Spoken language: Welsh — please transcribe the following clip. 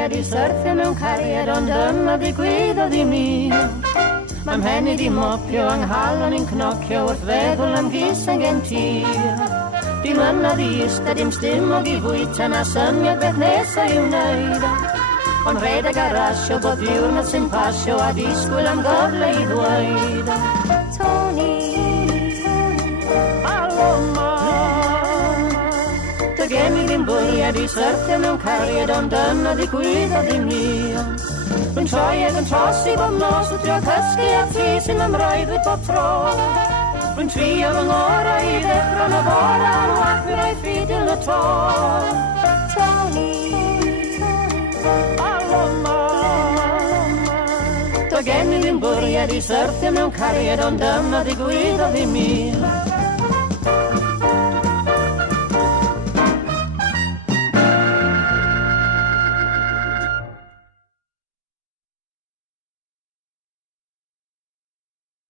började i surfen mewn cariad ond dyma ddigwyddodd i mi. Mae'n henni di mopio yng nghalon i'n cnocio wrth feddwl am gys yn gen tir. Dim yna ddista, dim stimog i fwyta na syniad beth nesa i'w wneud. Ond rhedeg a rasio bod diwrnod sy'n pasio a disgwyl am gyfle i ddweud. Tony, halo ma. Dy gen i ddim bwriad i syrthio mewn cariad ond dyna ddigwyddodd i mi. Rwy'n troi ag yn trosi bob nos wrth drio cysgu a tri sy'n ymroeddwyd bob tro. Rwy'n trio fy ngorau i ddeffro yn y bora a'n wachwyr a'i ffidil y to. Tony, halo ma. Do gen i ddim bwriad i syrthio mewn cariad ond dyma ddigwyddodd i mi.